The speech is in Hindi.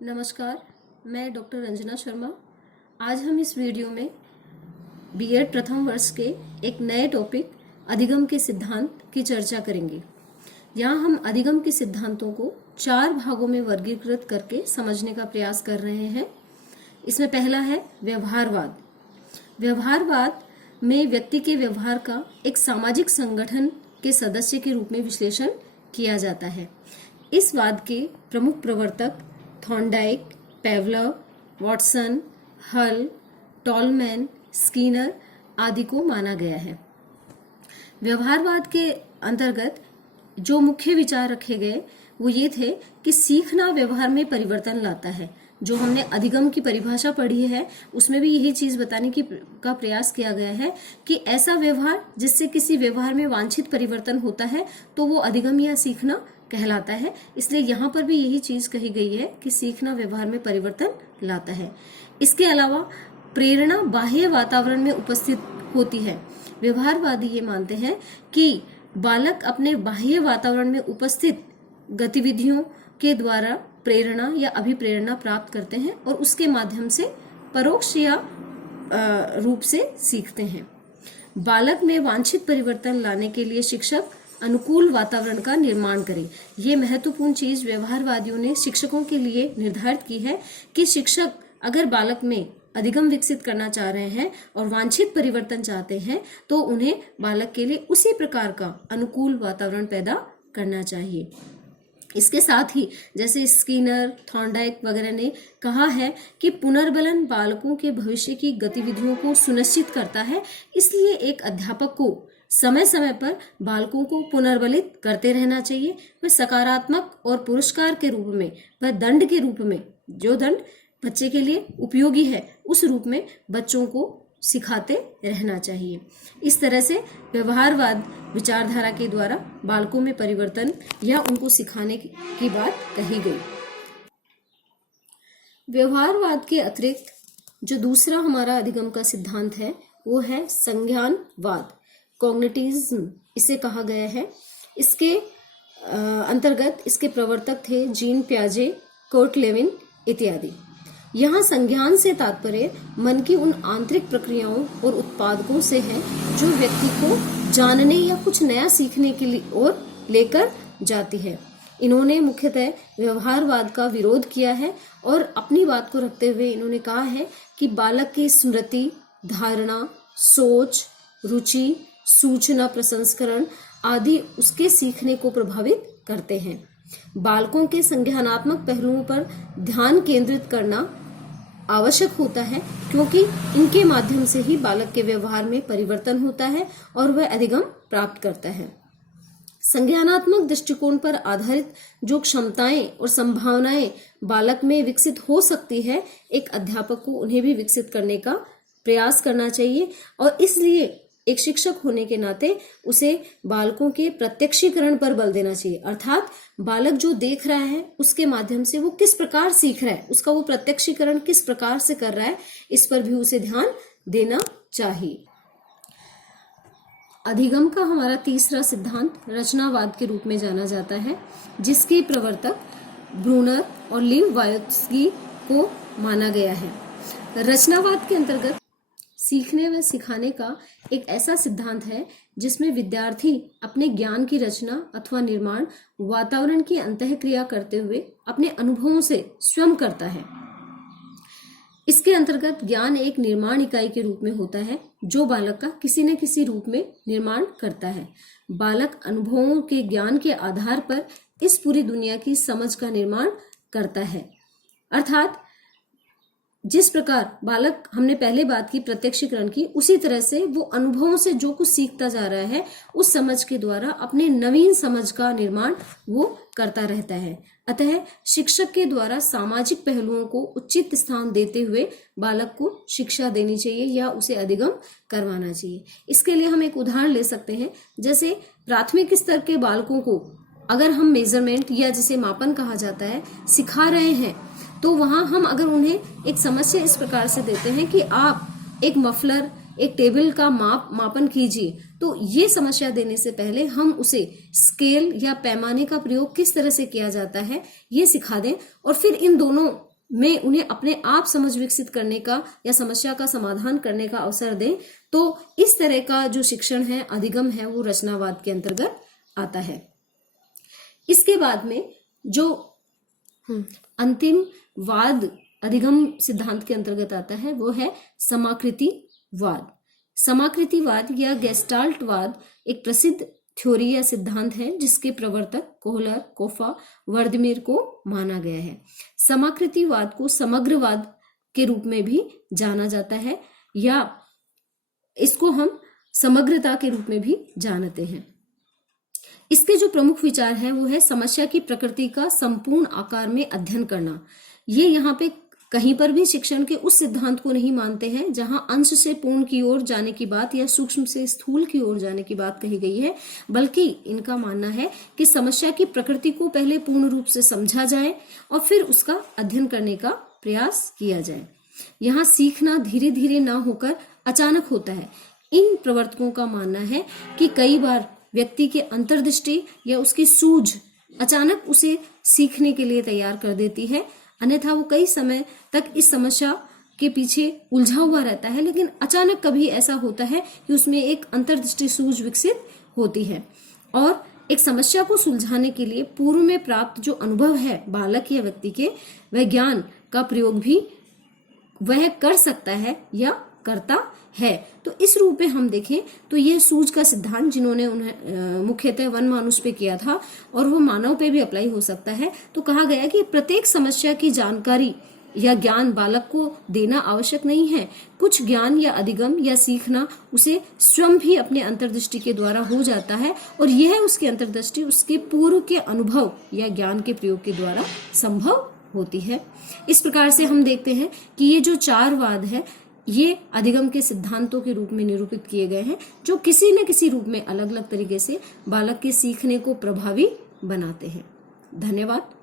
नमस्कार, मैं डॉक्टर रंजना शर्मा। आज हम इस वीडियो में बीएड प्रथम वर्ष के एक नए टॉपिक अधिगम के सिद्धांत की चर्चा करेंगे। यहाँ हम अधिगम के सिद्धांतों को 4 भागों में वर्गीकृत करके समझने का प्रयास कर रहे हैं। इसमें पहला है व्यवहारवाद। व्यवहारवाद में व्यक्ति के व्यवहार का एक सामाजिक संगठन के सदस्य के रूप में विश्लेषण किया जाता है। इस वाद के प्रमुख प्रवर्तक थॉर्नडाइक, पेवलव, वॉटसन, हल, टॉलमैन, स्किनर आदि को माना गया है। व्यवहारवाद के अंतर्गत जो मुख्य विचार रखे गए वो ये थे कि सीखना व्यवहार में परिवर्तन लाता है। जो हमने अधिगम की परिभाषा पढ़ी है उसमें भी यही चीज बताने का प्रयास किया गया है कि ऐसा व्यवहार जिससे किसी व्यवहार में वांछित परिवर्तन होता है तो वो अधिगम या सीखना कहलाता है। इसलिए यहाँ पर भी यही चीज कही गई है कि सीखना व्यवहार में परिवर्तन लाता है। इसके अलावा प्रेरणा बाह्य वातावरण में उपस्थित होती है। व्यवहारवादी ये मानते हैं कि बालक अपने बाह्य वातावरण में उपस्थित गतिविधियों के द्वारा प्रेरणा या अभिप्रेरणा प्राप्त करते हैं और उसके माध्यम से परोक्ष या रूप से सीखते हैं। बालक में वांछित परिवर्तन लाने के लिए शिक्षक अनुकूल वातावरण का निर्माण करें। ये महत्वपूर्ण चीज व्यवहारवादियों ने शिक्षकों के लिए निर्धारित की है कि शिक्षक अगर बालक में अधिगम विकसित करना चाह रहे हैं और वांछित परिवर्तन चाहते हैं तो उन्हें बालक के लिए उसी प्रकार का अनुकूल वातावरण पैदा करना चाहिए। इसके साथ ही जैसे स्किनर, थॉर्नडाइक वगैरह ने कहा है कि पुनर्बलन बालकों के भविष्य की गतिविधियों को सुनिश्चित करता है। इसलिए एक अध्यापक को समय समय पर बालकों को पुनर्बलित करते रहना चाहिए। वह सकारात्मक और पुरस्कार के रूप में, वह दंड के रूप में, जो दंड बच्चे के लिए उपयोगी है उस रूप में बच्चों को सिखाते रहना चाहिए। इस तरह से व्यवहारवाद विचारधारा के द्वारा बालकों में परिवर्तन या उनको सिखाने की बात कही गई। व्यवहारवाद के अतिरिक्त जो दूसरा हमारा अधिगम का सिद्धांत है वो है संज्ञानवाद, कॉग्निटिविज्म इसे कहा गया है। इसके अंतर्गत इसके प्रवर्तक थे जीन पियाजे, कर्ट लेविन इत्यादि। यहाँ संज्ञान से तात्पर्य मन की उन आंतरिक प्रक्रियाओं और उत्पादकों से है जो व्यक्ति को जानने या कुछ नया सीखने के लिए और लेकर जाती है। इन्होंने मुख्यतः व्यवहारवाद का विरोध किया है और अपनी बात को रखते हुए इन्होंने कहा है कि बालक की स्मृति, धारणा, सोच, रुचि, सूचना प्रसंस्करण आदि उसके सीखने को प्रभावित करते हैं। बालकों के संज्ञानात्मक पहलुओं पर ध्यान केंद्रित करना आवश्यक होता है क्योंकि इनके माध्यम से ही बालक के व्यवहार में परिवर्तन होता है और वह अधिगम प्राप्त करता है। संज्ञानात्मक दृष्टिकोण पर आधारित जो क्षमताएं और संभावनाएं बालक में विकसित हो सकती है, एक अध्यापक को उन्हें भी विकसित करने का प्रयास करना चाहिए और इसलिए एक शिक्षक होने के नाते उसे बालकों के प्रत्यक्षीकरण पर बल देना चाहिए। अर्थात बालक जो देख रहा है उसके माध्यम से वो किस प्रकार सीख रहा है, उसका वो प्रत्यक्षीकरण किस प्रकार से कर रहा है, इस पर भी उसे ध्यान देना चाहिए। अधिगम का हमारा तीसरा सिद्धांत रचनावाद के रूप में जाना जाता है, जिसके प्रवर्तक ब्रूनर और लिव वायोत्स्की को माना गया है। रचनावाद के अंतर्गत सीखने व सिखाने का एक ऐसा सिद्धांत है जिसमें विद्यार्थी अपने ज्ञान की रचना अथवा निर्माण वातावरण की अंतःक्रिया करते हुए अपने अनुभवों से स्वयं करता है। इसके अंतर्गत ज्ञान एक निर्माण इकाई के रूप में होता है जो बालक का किसी न किसी रूप में निर्माण करता है। बालक अनुभवों के ज्ञान के आधार पर इस पूरी दुनिया की समझ का निर्माण करता है। अर्थात जिस प्रकार बालक, हमने पहले बात की प्रत्यक्षीकरण की, उसी तरह से वो अनुभवों से जो कुछ सीखता जा रहा है उस समझ के द्वारा अपने नवीन समझ का निर्माण वो करता रहता है। अतः शिक्षक के द्वारा सामाजिक पहलुओं को उचित स्थान देते हुए बालक को शिक्षा देनी चाहिए या उसे अधिगम करवाना चाहिए। इसके लिए हम एक उदाहरण ले सकते हैं। जैसे प्राथमिक स्तर के बालकों को अगर हम मेजरमेंट या जिसे मापन कहा जाता है सिखा रहे हैं तो वहां हम अगर उन्हें एक समस्या इस प्रकार से देते हैं कि आप एक मफलर, एक टेबल का मापन कीजिए, तो ये समस्या देने से पहले हम उसे स्केल या पैमाने का प्रयोग किस तरह से किया जाता है ये सिखा दें, और फिर इन दोनों में उन्हें अपने आप समझ विकसित करने का या समस्या का समाधान करने का अवसर दें। तो इस तरह का जो शिक्षण है, अधिगम है, वो रचनावाद के अंतर्गत आता है। इसके बाद में जो अंतिम वाद अधिगम सिद्धांत के अंतर्गत आता है वो है समाकृतिवाद। समाकृतिवाद या गेस्टाल्टवाद एक प्रसिद्ध थ्योरी या सिद्धांत है जिसके प्रवर्तक कोहलर, कोफा, वर्दमीर को माना गया है। समाकृतिवाद को समग्रवाद के रूप में भी जाना जाता है या इसको हम समग्रता के रूप में भी जानते हैं। इसके जो प्रमुख विचार है वो है समस्या की प्रकृति का संपूर्ण आकार में अध्ययन करना। ये यहाँ पे कहीं पर भी शिक्षण के उस सिद्धांत को नहीं मानते हैं जहां अंश से पूर्ण की ओर जाने की बात या सूक्ष्म से स्थूल की ओर जाने की बात कही गई है, बल्कि इनका मानना है कि समस्या की प्रकृति को पहले पूर्ण रूप से समझा जाए और फिर उसका अध्ययन करने का प्रयास किया जाए। यहाँ सीखना धीरे धीरे ना होकर अचानक होता है। इन प्रवर्तकों का मानना है कि कई बार व्यक्ति के अंतर्दृष्टि या उसकी सूझ अचानक उसे सीखने के लिए तैयार कर देती है, अन्यथा वो कई समय तक इस समस्या के पीछे उलझा हुआ रहता है, लेकिन अचानक कभी ऐसा होता है कि उसमें एक अंतर्दृष्टि सूझ विकसित होती है। और एक समस्या को सुलझाने के लिए पूर्व में प्राप्त जो अनुभव है बालक या व्यक्ति के, वह ज्ञान का प्रयोग भी वह कर सकता है या करता है। तो इस रूप में हम देखें तो यह सूझ का सिद्धांत जिन्होंने उन्हें मुख्यतः वन मानुष पे किया था और वो मानव पे भी अप्लाई हो सकता है। तो कहा गया कि प्रत्येक समस्या की जानकारी या ज्ञान बालक को देना आवश्यक नहीं है। कुछ ज्ञान या अधिगम या सीखना उसे स्वयं भी अपने अंतर्दृष्टि के द्वारा हो जाता है और यह उसकी अंतर्दृष्टि उसके पूर्व के अनुभव या ज्ञान के प्रयोग के द्वारा संभव होती है। इस प्रकार से हम देखते हैं कि ये जो चार वाद है ये अधिगम के सिद्धांतों के रूप में निरूपित किए गए हैं, जो किसी न किसी रूप में अलग अलग तरीके से बालक के सीखने को प्रभावी बनाते हैं। धन्यवाद।